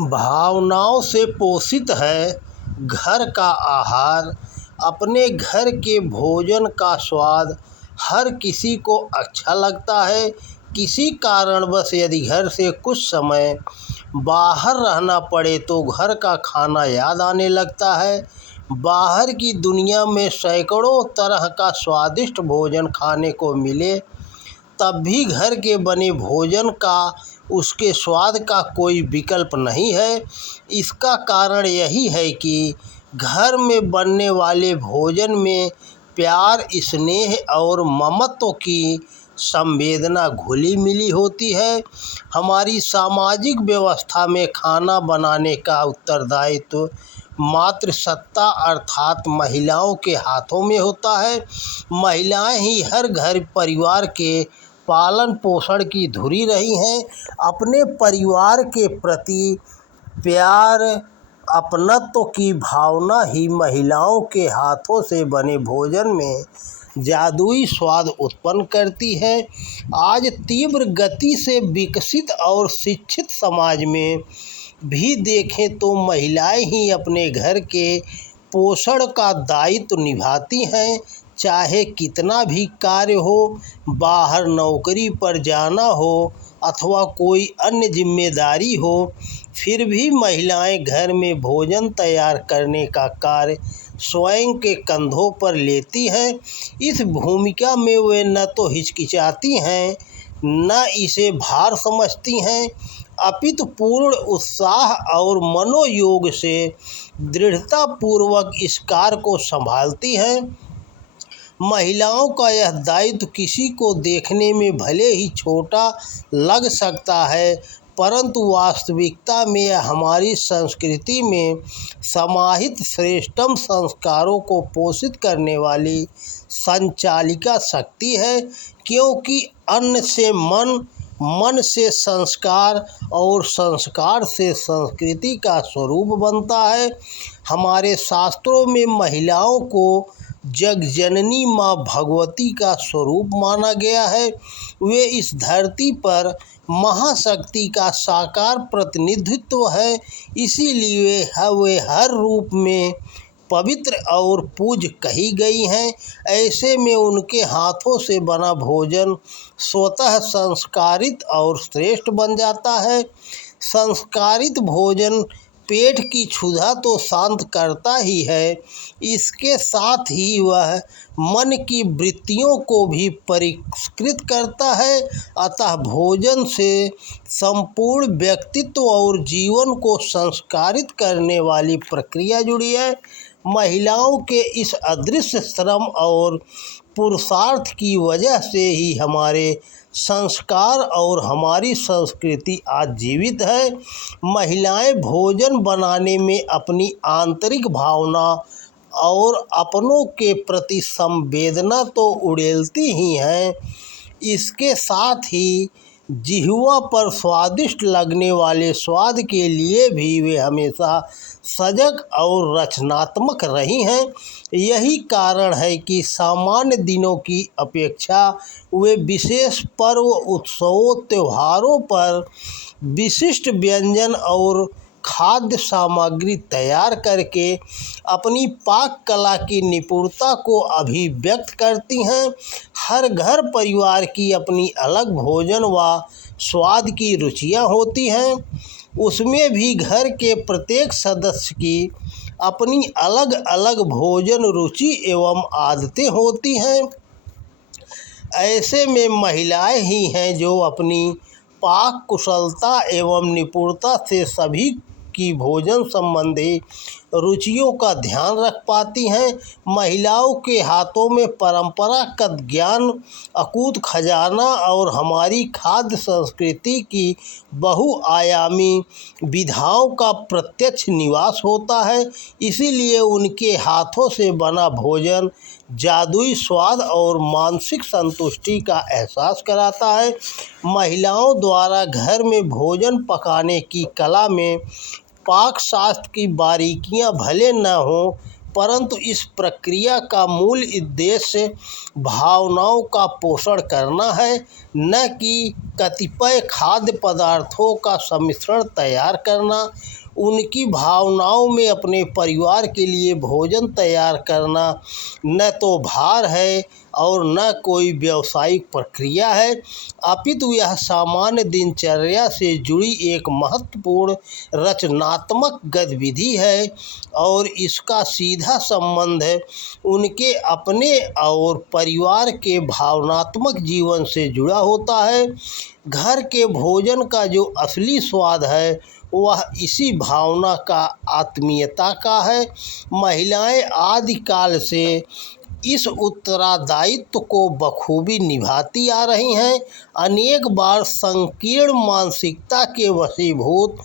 भावनाओं से पोषित है घर का आहार। अपने घर के भोजन का स्वाद हर किसी को अच्छा लगता है। किसी कारणवश यदि घर से कुछ समय बाहर रहना पड़े तो घर का खाना याद आने लगता है। बाहर की दुनिया में सैकड़ों तरह का स्वादिष्ट भोजन खाने को मिले, तब भी घर के बने भोजन का उसके स्वाद का कोई विकल्प नहीं है। इसका कारण यही है कि घर में बनने वाले भोजन में प्यार, स्नेह और ममत्व की संवेदना घुली मिली होती है। हमारी सामाजिक व्यवस्था में खाना बनाने का उत्तरदायित्व मात्र सत्ता अर्थात महिलाओं के हाथों में होता है। महिलाएं ही हर घर परिवार के पालन पोषण की धुरी रही हैं। अपने परिवार के प्रति प्यार, अपनत्व की भावना ही महिलाओं के हाथों से बने भोजन में जादुई स्वाद उत्पन्न करती है। आज तीव्र गति से विकसित और शिक्षित समाज में भी देखें तो महिलाएं ही अपने घर के पोषण का दायित्व निभाती हैं। चाहे कितना भी कार्य हो, बाहर नौकरी पर जाना हो अथवा कोई अन्य जिम्मेदारी हो, फिर भी महिलाएं घर में भोजन तैयार करने का कार्य स्वयं के कंधों पर लेती हैं। इस भूमिका में वे न तो हिचकिचाती हैं, न इसे भार समझती हैं, अपितु पूर्ण उत्साह और मनोयोग से दृढ़तापूर्वक इस कार्य को संभालती हैं। महिलाओं का यह दायित्व किसी को देखने में भले ही छोटा लग सकता है, परंतु वास्तविकता में यह हमारी संस्कृति में समाहित श्रेष्ठतम संस्कारों को पोषित करने वाली संचालिका शक्ति है। क्योंकि अन्न से मन, मन से संस्कार और संस्कार से संस्कृति का स्वरूप बनता है। हमारे शास्त्रों में महिलाओं को जगजननी माँ भगवती का स्वरूप माना गया है। वे इस धरती पर महाशक्ति का साकार प्रतिनिधित्व है, इसीलिए वे हर रूप में पवित्र और पूज्य कही गई हैं। ऐसे में उनके हाथों से बना भोजन स्वतः संस्कारित और श्रेष्ठ बन जाता है। संस्कारित भोजन पेट की क्षुधा तो शांत करता ही है, इसके साथ ही वह मन की वृत्तियों को भी परिष्कृत करता है। अतः भोजन से संपूर्ण व्यक्तित्व और जीवन को संस्कारित करने वाली प्रक्रिया जुड़ी है। महिलाओं के इस अदृश्य श्रम और पुरुषार्थ की वजह से ही हमारे संस्कार और हमारी संस्कृति आज जीवित है। महिलाएं भोजन बनाने में अपनी आंतरिक भावना और अपनों के प्रति संवेदना तो उड़ेलती ही हैं, इसके साथ ही जिह्वा पर स्वादिष्ट लगने वाले स्वाद के लिए भी वे हमेशा सजग और रचनात्मक रही हैं। यही कारण है कि सामान्य दिनों की अपेक्षा वे विशेष पर्व, उत्सवों, त्योहारों पर विशिष्ट व्यंजन और खाद्य सामग्री तैयार करके अपनी पाक कला की निपुणता को अभिव्यक्त करती हैं। हर घर परिवार की अपनी अलग भोजन व स्वाद की रुचियां होती हैं। उसमें भी घर के प्रत्येक सदस्य की अपनी अलग अलग भोजन रुचि एवं आदतें होती हैं। ऐसे में महिलाएं ही हैं जो अपनी पाक कुशलता एवं निपुणता से सभी की भोजन संबंधी रुचियों का ध्यान रख पाती हैं। महिलाओं के हाथों में परंपरागत ज्ञान, अकूत खजाना और हमारी खाद्य संस्कृति की बहुआयामी विधाओं का प्रत्यक्ष निवास होता है। इसीलिए उनके हाथों से बना भोजन जादुई स्वाद और मानसिक संतुष्टि का एहसास कराता है। महिलाओं द्वारा घर में भोजन पकाने की कला में पाक शास्त्र की बारीकियां भले न हों, परंतु इस प्रक्रिया का मूल उद्देश्य भावनाओं का पोषण करना है, न कि कतिपय खाद्य पदार्थों का सम्मिश्रण तैयार करना। उनकी भावनाओं में अपने परिवार के लिए भोजन तैयार करना न तो भार है और न कोई व्यावसायिक प्रक्रिया है, अपितु यह सामान्य दिनचर्या से जुड़ी एक महत्वपूर्ण रचनात्मक गतिविधि है और इसका सीधा संबंध उनके अपने और परिवार के भावनात्मक जीवन से जुड़ा होता है। घर के भोजन का जो असली स्वाद है वह इसी भावना का आत्मीयता का है। महिलाएं आदिकाल से इस उत्तरदायित्व को बखूबी निभाती आ रही हैं। अनेक बार संकीर्ण मानसिकता के वशीभूत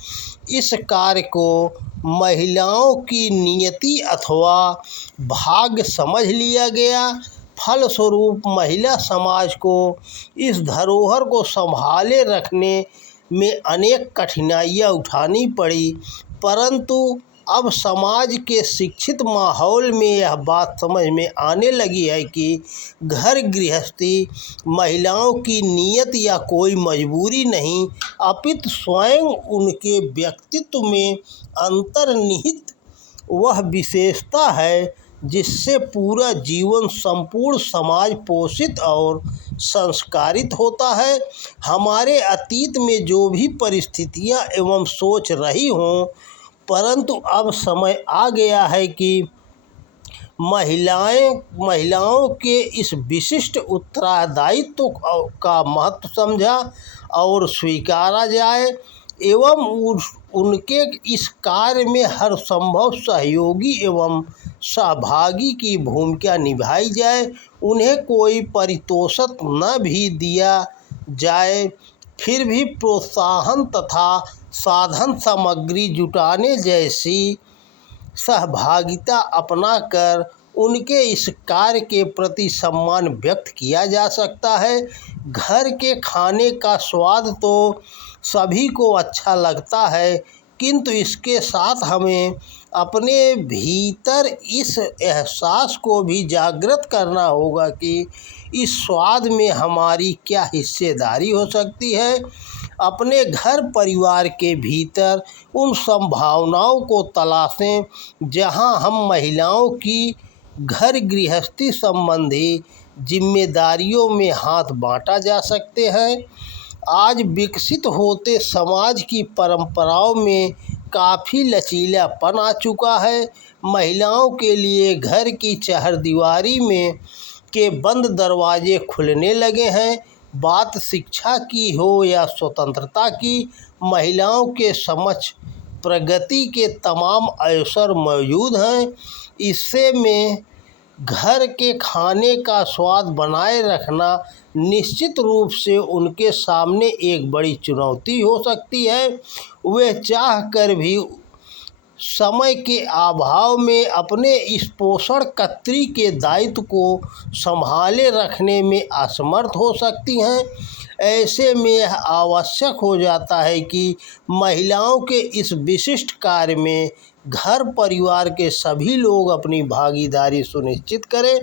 इस कार्य को महिलाओं की नियति अथवा भाग्य समझ लिया गया। फलस्वरूप महिला समाज को इस धरोहर को संभाले रखने में अनेक कठिनाइयाँ उठानी पड़ी, परंतु अब समाज के शिक्षित माहौल में यह बात समझ में आने लगी है कि घर गृहस्थी महिलाओं की नियत या कोई मजबूरी नहीं, अपितु स्वयं उनके व्यक्तित्व में अंतर्निहित वह विशेषता है जिससे पूरा जीवन संपूर्ण समाज पोषित और संस्कारित होता है। हमारे अतीत में जो भी परिस्थितियां एवं सोच रही हों, परंतु अब समय आ गया है कि महिलाओं के इस विशिष्ट उत्तरदायित्व का महत्व समझा और स्वीकारा जाए एवं उनके इस कार्य में हर संभव सहयोगी एवं सहभागी की भूमिका निभाई जाए। उन्हें कोई पारितोषिक न भी दिया जाए, फिर भी प्रोत्साहन तथा साधन सामग्री जुटाने जैसी सहभागिता अपनाकर उनके इस कार्य के प्रति सम्मान व्यक्त किया जा सकता है। घर के खाने का स्वाद तो सभी को अच्छा लगता है, किंतु इसके साथ हमें अपने भीतर इस एहसास को भी जागृत करना होगा कि इस स्वाद में हमारी क्या हिस्सेदारी हो सकती है। अपने घर परिवार के भीतर उन संभावनाओं को तलाशें जहां हम महिलाओं की घर गृहस्थी संबंधी जिम्मेदारियों में हाथ बांटा जा सकते हैं। आज विकसित होते समाज की परंपराओं में काफ़ी लचीलापन आ चुका है। महिलाओं के लिए घर की चहारदीवारी में के बंद दरवाजे खुलने लगे हैं। बात शिक्षा की हो या स्वतंत्रता की, महिलाओं के समक्ष प्रगति के तमाम अवसर मौजूद हैं। इससे में घर के खाने का स्वाद बनाए रखना निश्चित रूप से उनके सामने एक बड़ी चुनौती हो सकती है। वे चाह कर भी समय के अभाव में अपने इस पोषण कत्री के दायित्व को संभाले रखने में असमर्थ हो सकती हैं। ऐसे में यह आवश्यक हो जाता है कि महिलाओं के इस विशिष्ट कार्य में घर परिवार के सभी लोग अपनी भागीदारी सुनिश्चित करें।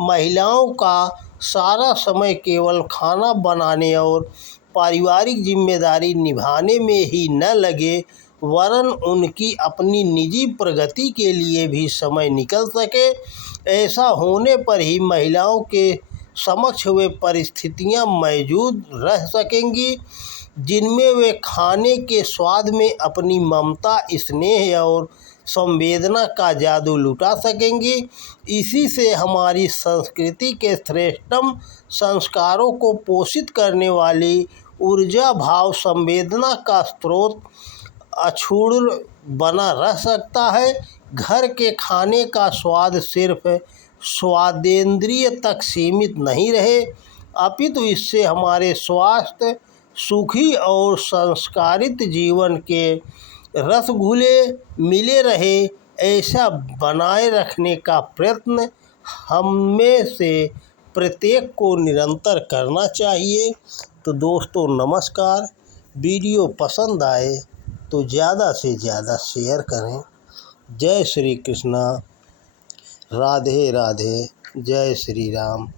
महिलाओं का सारा समय केवल खाना बनाने और पारिवारिक जिम्मेदारी निभाने में ही न लगे, वरन उनकी अपनी निजी प्रगति के लिए भी समय निकल सके। ऐसा होने पर ही महिलाओं के समक्ष वे परिस्थितियां मौजूद रह सकेंगी जिनमें वे खाने के स्वाद में अपनी ममता, स्नेह और संवेदना का जादू लुटा सकेंगी। इसी से हमारी संस्कृति के श्रेष्ठतम संस्कारों को पोषित करने वाली ऊर्जा, भाव, संवेदना का स्रोत अक्षुण्ण बना रह सकता है। घर के खाने का स्वाद सिर्फ स्वादेंद्रिय तक सीमित नहीं रहे, अपितु इससे हमारे स्वास्थ्य, सुखी और संस्कारित जीवन के रसगुल्ले मिले रहे, ऐसा बनाए रखने का प्रयत्न हम में से प्रत्येक को निरंतर करना चाहिए। तो दोस्तों नमस्कार। वीडियो पसंद आए तो ज़्यादा से ज़्यादा शेयर करें। जय श्री कृष्णा। राधे राधे। जय श्री राम।